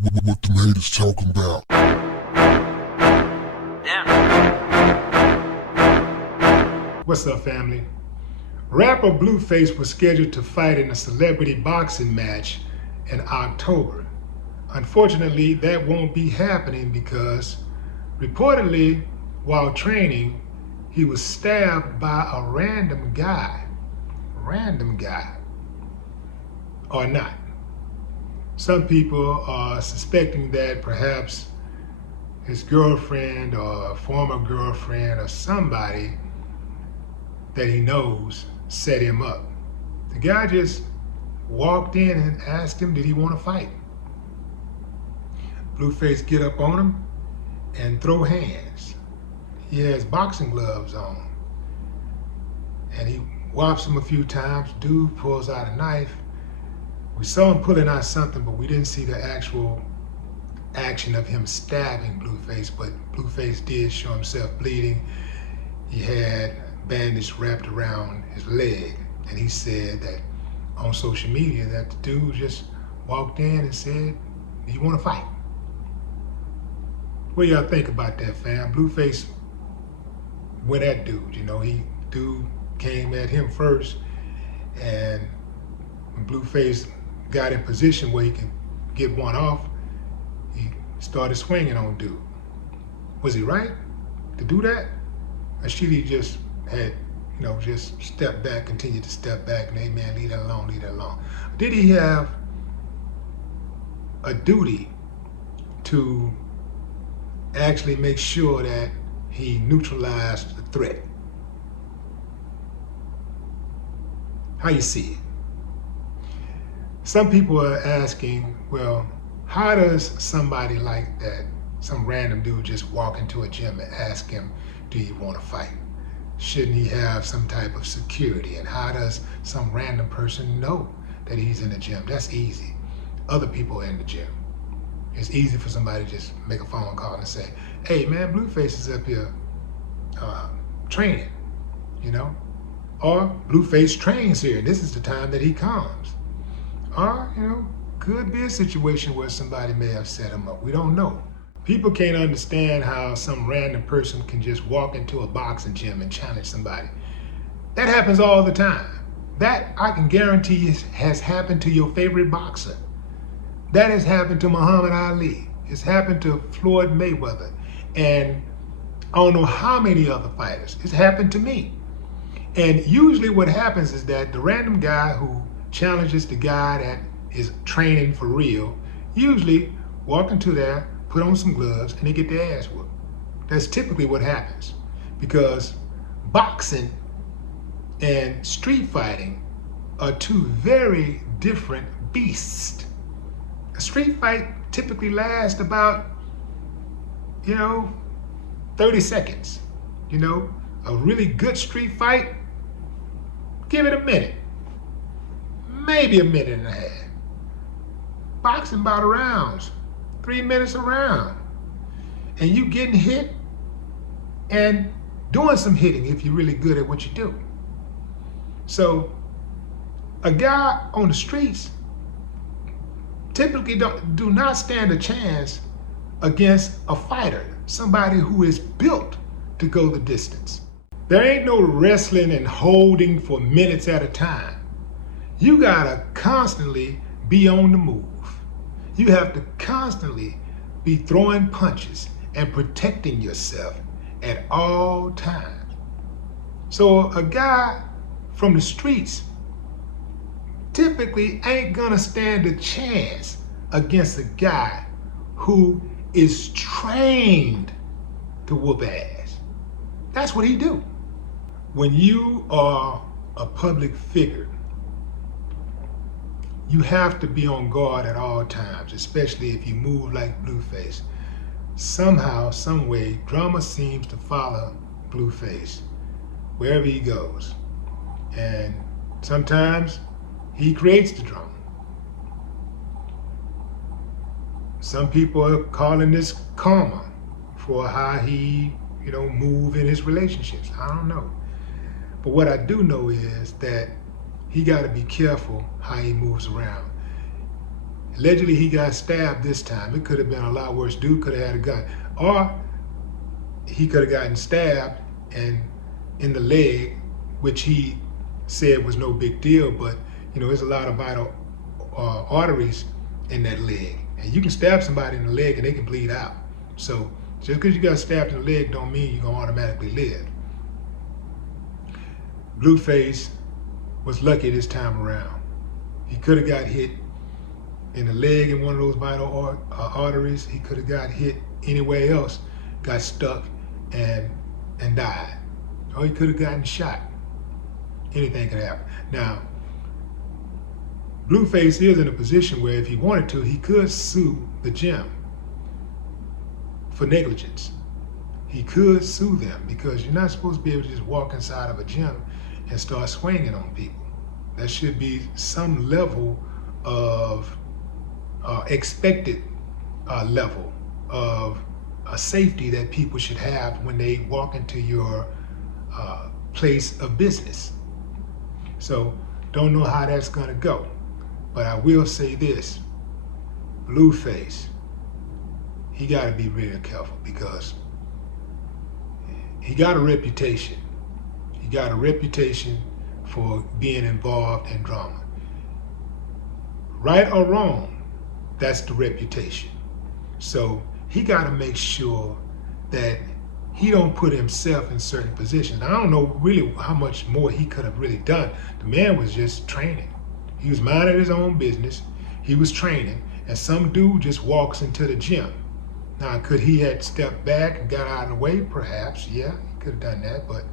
What them haters talking about? What's up, family? Rapper Blueface was scheduled to fight in a celebrity boxing match in October. Unfortunately, that won't be happening because reportedly, while training, he was stabbed by a random guy. Or not. Some people are suspecting that perhaps his girlfriend or former girlfriend or somebody that he knows set him up. The guy just walked in and asked him, did he want to fight? Blueface get up on him and throw hands. He has boxing gloves on. And he whops him a few times. Dude pulls out a knife. We saw him pulling out something, but we didn't see the actual action of him stabbing Blueface, but Blueface did show himself bleeding. He had bandage wrapped around his leg, and he said that on social media that the dude just walked in and said, do you want to fight? What y'all think about that, fam? Blueface went at dude, dude came at him first, and when Blueface got in position where he can get one off, he started swinging on dude. Was he right to do that? Or should he just had, just step back, continue to step back, and hey man, leave that alone, leave that alone. Did he have a duty to actually make sure that he neutralized the threat? How you see it? Some people are asking, well, how does somebody like that, some random dude just walk into a gym and ask him, do you want to fight? Shouldn't he have some type of security? And how does some random person know that he's in the gym? That's easy. Other people are in the gym. It's easy for somebody to just make a phone call and say, hey man, Blueface is up here training, Or Blueface trains here, and this is the time that he comes. Or, could be a situation where somebody may have set him up. We don't know. People can't understand how some random person can just walk into a boxing gym and challenge somebody. That happens all the time. That, I can guarantee you, has happened to your favorite boxer. That has happened to Muhammad Ali. It's happened to Floyd Mayweather. And I don't know how many other fighters. It's happened to me. And usually what happens is that the random guy who challenges the guy that is training for real, usually walk into there, put on some gloves, and they get their ass whooped. That's typically what happens, because boxing and street fighting are two very different beasts. A street fight typically lasts about, 30 seconds. A really good street fight, give it a minute. Maybe a minute and a half. Boxing about rounds, 3 minutes a round. And you getting hit and doing some hitting if you're really good at what you do. So a guy on the streets typically do not stand a chance against a fighter, somebody who is built to go the distance. There ain't no wrestling and holding for minutes at a time. You gotta constantly be on the move. You have to constantly be throwing punches and protecting yourself at all times. So a guy from the streets typically ain't gonna stand a chance against a guy who is trained to whoop ass. That's what he do. When you are a public figure, you have to be on guard at all times, especially if you move like Blueface. Somehow, some way, drama seems to follow Blueface wherever he goes. And sometimes he creates the drama. Some people are calling this karma for how he, move in his relationships. I don't know. But what I do know is that he got to be careful how he moves around. Allegedly, he got stabbed this time. It could have been a lot worse. Dude could have had a gun. Or he could have gotten stabbed and in the leg, which he said was no big deal, but there's a lot of vital arteries in that leg. And you can stab somebody in the leg and they can bleed out. So just because you got stabbed in the leg don't mean you're going to automatically live. Blueface was lucky this time around. He could have got hit in the leg in one of those vital arteries. He could have got hit anywhere else, got stuck and died. Or he could have gotten shot. Anything could happen. Now, Blueface is in a position where if he wanted to, he could sue the gym for negligence. He could sue them because you're not supposed to be able to just walk inside of a gym and start swinging on people. There should be some level of expected level of safety that people should have when they walk into your place of business. So don't know how that's gonna go, but I will say this: Blueface, he gotta be really careful because he got a reputation. He got a reputation for being involved in drama. Right or wrong, that's the reputation. So he gotta make sure that he don't put himself in certain positions. I don't know really how much more he could have really done. The man was just training. He was minding his own business. He was training, and some dude just walks into the gym. Now, could he have stepped back and got out of the way? Perhaps, yeah, he could have done that. But,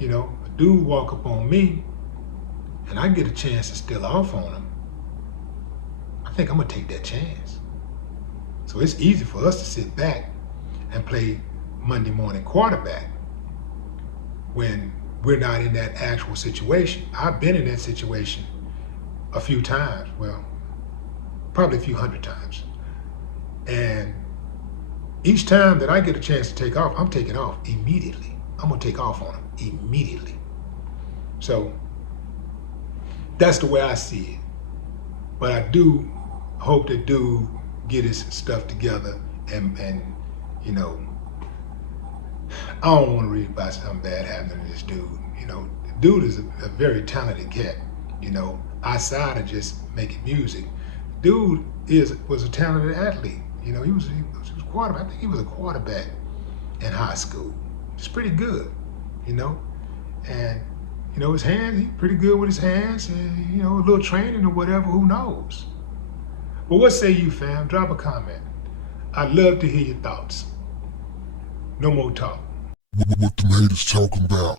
a dude walk up on me, and I get a chance to steal off on him. I think I'm gonna take that chance. So it's easy for us to sit back and play Monday morning quarterback when we're not in that actual situation. I've been in that situation a few times, well, probably a few hundred times. And each time that I get a chance to take off, I'm taking off immediately. I'm gonna take off on him immediately. So that's the way I see it. But I do hope that dude get his stuff together and I don't want to read about something bad happening to this dude. The dude is a very talented cat, outside of just making music. Dude was a talented athlete. He was a quarterback. I think he was a quarterback in high school. He's pretty good, and his hands, he's pretty good with his hands, and a little training or whatever, who knows. But what say you, fam? Drop a comment. I'd love to hear your thoughts. No more talk. What the haters talking about?